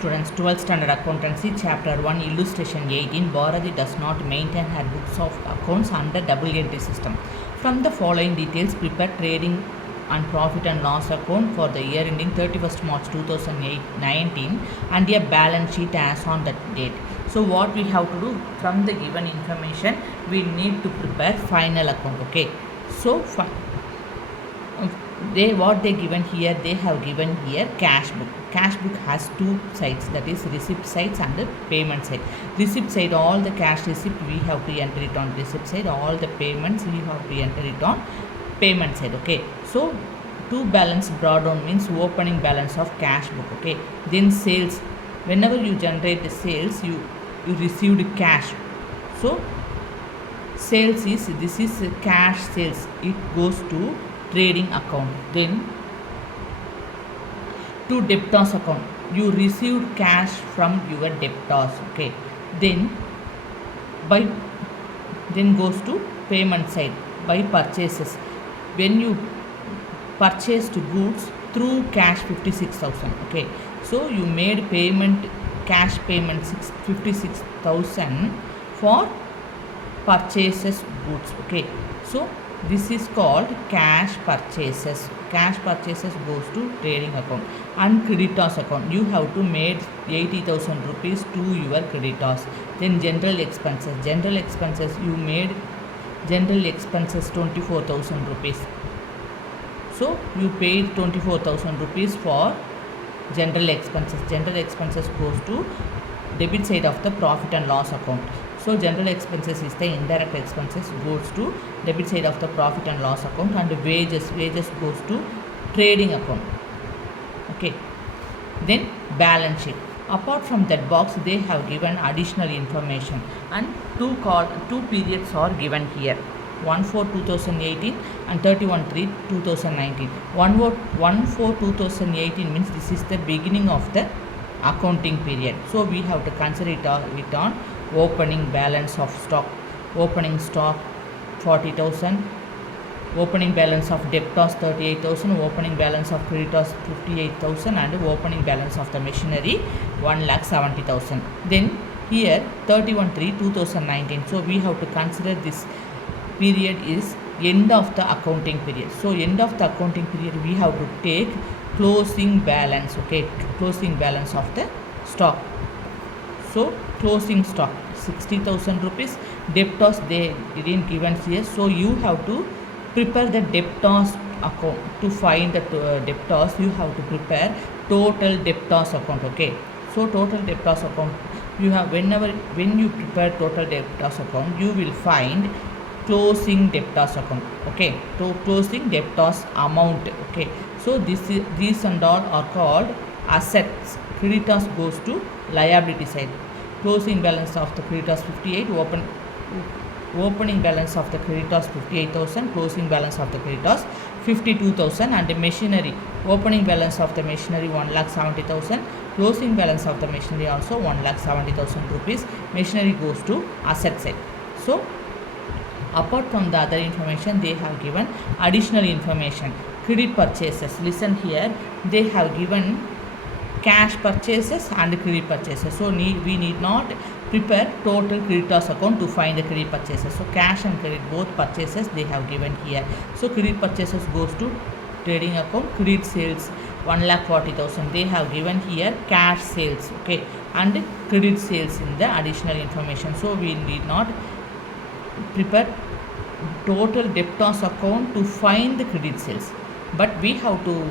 students, 12th standard accountancy, chapter 1, illustration 18. Bharati does not maintain her books of accounts under double entry system. From the following details, prepare trading and profit and loss account for the year ending 31st March 2019 and a balance sheet as on that date. So what we have to do, from the given information, we need to prepare final account. Okay. So what they given here, they have given here cash book. Cash book has two sides, that is receipt sides and the payment side. Receipt side, all the cash receipt we have to enter it on receipt side, all the payments we have to enter it on payment side. Okay, so to balance brought down means opening balance of cash book. Okay, then sales, whenever you generate the sales, you received cash. So sales is, this is cash sales, it goes to trading account. Then to debtors account, you received cash from your debtors. Okay, then goes to payment side by purchases. When you purchased goods through cash 56,000. Okay, so you made payment, cash payment 56,000 for purchases goods. Okay, so this is called cash purchases. Cash purchases goes to trading account. And creditors account, you have to made 80,000 rupees to your creditors. Then general expenses. General expenses, you made general expenses 24,000 rupees. So you paid 24,000 rupees for general expenses. General expenses goes to debit side of the profit and loss account. So general expenses is the indirect expenses, goes to debit side of the profit and loss account. And wages goes to trading account. Okay, then balance sheet. Apart from that box, they have given additional information, and two periods are given here, 1/4/2018 and 31/3/2019. 1/4/2018 means this is the beginning of the accounting period. So we have to consider it on opening balance of stock. Opening stock 40,000, opening balance of debtors 38,000, opening balance of creditors 58,000, and opening balance of the machinery 1,70,000. Then here 31/3/2019. So we have to consider this period is end of the accounting period. So end of the accounting period, we have to take closing balance. Okay, closing balance of the stock. So closing stock 60,000 rupees. Debtors, they didn't given here, so you have to prepare the debtors account. To find the debtors, you have to prepare total debtors account. Okay, so total debtors account, you have, when you prepare total debtors account, you will find closing debtors account. Okay, so closing debtors amount. Okay, so these and all are called assets. Creditors goes to liability side. Closing balance of the creditors 58, opening balance of the creditors 58,000, closing balance of the creditors 52,000, and the machinery, opening balance of the machinery 1,70,000, closing balance of the machinery also 1,70,000 rupees. Machinery goes to asset side. So apart from the other information, they have given additional information. Credit purchases, listen here, they have given cash purchases and credit purchases. So we need not prepare total creditors account to find the credit purchases. So cash and credit, both purchases they have given here. So credit purchases goes to trading account. Credit sales 1,40,000, they have given here cash sales. Okay, and credit sales in the additional information. So we need not prepare total debtors account to find the credit sales, but we have to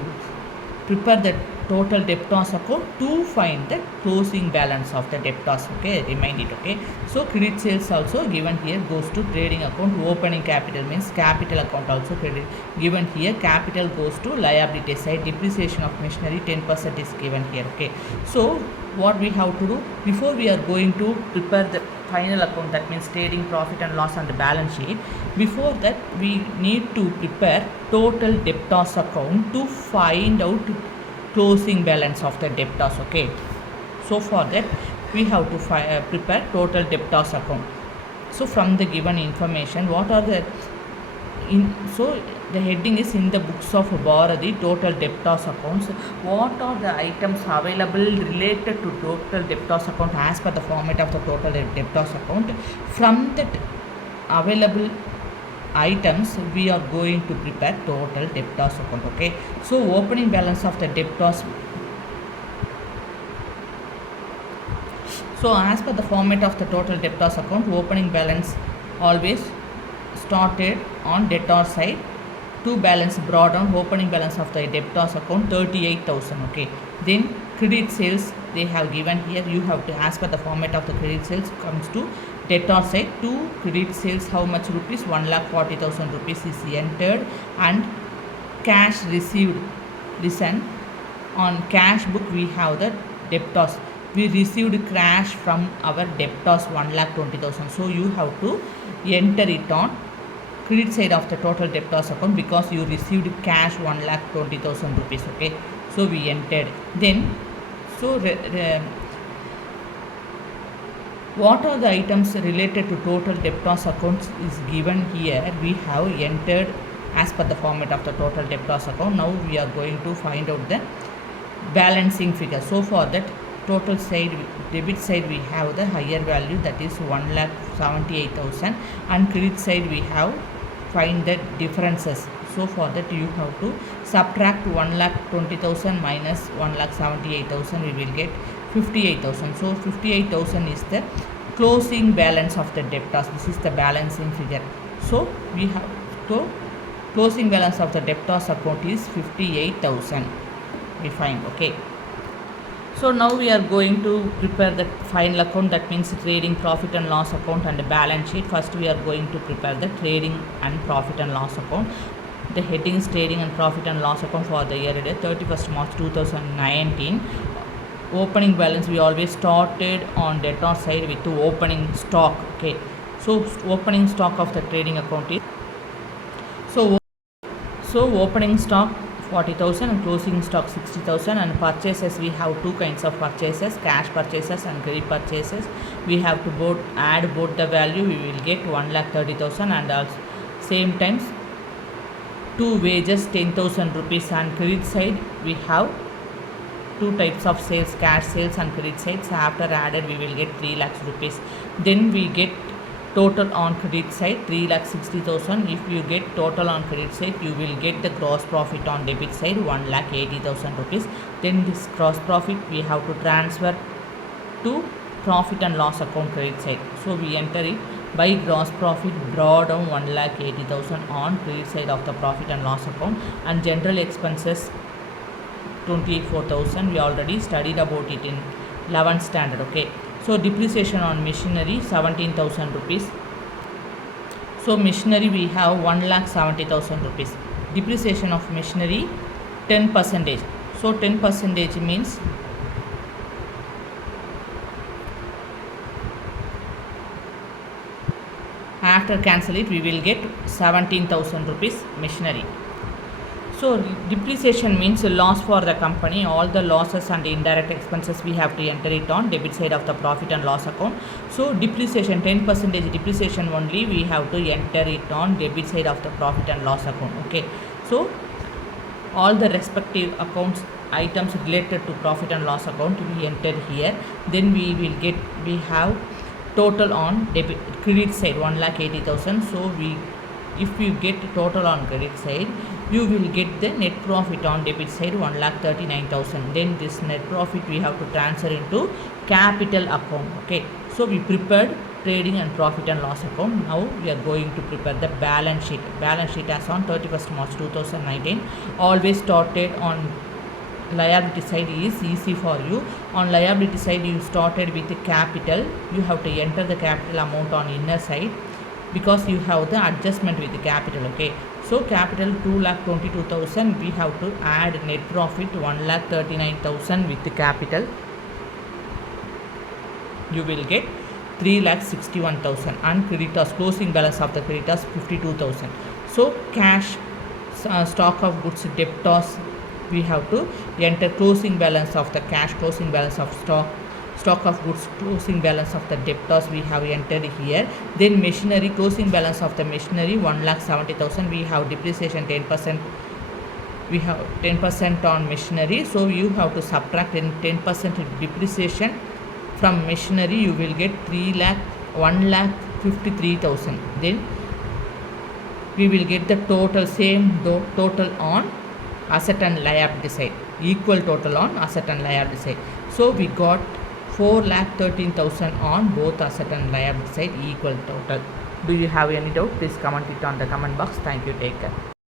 prepare the total debtors account to find the closing balance of the debtors. Okay, remind it. Okay, so credit sales also given here goes to trading account. Opening capital means capital account also credit given here. Capital goes to liability side. Depreciation of machinery 10% is given here. Okay, so what we have to do before we are going to prepare the final account, that means trading, profit and loss, and the balance sheet, before that we need to prepare total debtors account to find out closing balance of the debtors. Okay, so for that we have to prepare total debtors account. So from the given information, what are the so the heading is in the books of Bharati total debtors accounts. What are the items available related to total debtors account as per the format of the total debtors account? From that available items we are going to prepare total debtors account. Okay, so opening balance of the debtors. So as per the format of the total debtors account, opening balance always started on debtor side. To balance brought down opening balance of the debtors account 38,000. Okay, then credit sales they have given here. You have to, as per the format of the credit sales, comes to debtor side. To credit sales how much rupees? 1,40,000 rupees is entered, and cash received. Listen, on cash book we have the debtors. We received cash from our debtors 1,20,000. So you have to enter it on credit side of the total debtors account because you received cash 1,20,000 rupees. Okay, so we entered. Then so what are the items related to total debtors accounts is given here. We have entered as per the format of the total debtors account. Now we are going to find out the balancing figure. So for that total side, debit side we have the higher value, that is 1,78,000, and credit side we have find the differences. So for that you have to subtract 1,20,000 minus 1,78,000, we will get 58,000. So 58,000 is the closing balance of the debtors. This is the balancing figure. So we have to closing balance of the debtors account is 58,000. We find. Okay, so now we are going to prepare the final account, that means trading profit and loss account and the balance sheet. First we are going to prepare the trading and profit and loss account. The heading is trading and profit and loss account for the year ended 31st March 2019. Opening balance we always started on debtor side with the opening stock. Okay, so opening stock of the trading account is so opening stock 40,000 and closing stock 60,000, and purchases we have two kinds of purchases, cash purchases and credit purchases. We have to add both the value, we will get 1,30,000, and also same times two wages 10,000 rupees. And credit side we have two types of sales, cash sales and credit sales. After added we will get 3 lakhs rupees. Then we get total on credit side 3,60,000. If you get total on credit side, you will get the gross profit on debit side 1,80,000 rupees. Then this gross profit we have to transfer to profit and loss account credit side. So we enter it by gross profit brought down 1,80,000 on credit side of the profit and loss account, and general expenses 24,000. We already studied about it in 11th standard. Okay, so depreciation on machinery 17,000 rupees. So machinery we have 1,70,000 rupees. Depreciation of machinery 10%. So 10% means after cancel it we will get 17,000 rupees machinery. So depreciation means loss for the company. All the losses and indirect expenses we have to enter it on debit side of the profit and loss account. So depreciation 10% depreciation only we have to enter it on debit side of the profit and loss account. Okay, so all the respective accounts items related to profit and loss account we entered here. Then we have total on debit credit side 1,80,000. So if you get total on credit side, you will get the net profit on debit side 1,39,000. Then this net profit we have to transfer into capital account. Okay, so we prepared trading and profit and loss account. Now we are going to prepare the balance sheet. Balance sheet as on 31st March 2019. Always started on liability side is easy for you. On liability side you started with the capital. You have to enter the capital amount on inner side because you have the adjustment with the capital. Okay, so capital 2,22,000. We have to add net profit 1,39,000 with the capital. You will get 3,61,000, and creditors closing balance of the creditors 52,000. So cash stock of goods debtors we have to enter closing balance of the cash, closing balance of stock stock of goods, closing balance of the debtors we have entered here. Then machinery, closing balance of the machinery 1,70,000. We have depreciation 10%. We have 10% on machinery, so you have to subtract 10% depreciation from machinery. You will get 1,53,000. Then we will get the total, total on asset and liability side, equal total on asset and liability side. So we got 4,13,000 on both asset and liability side, equal total. Do you have any doubt? Please comment it on the comment box. Thank you. Take care.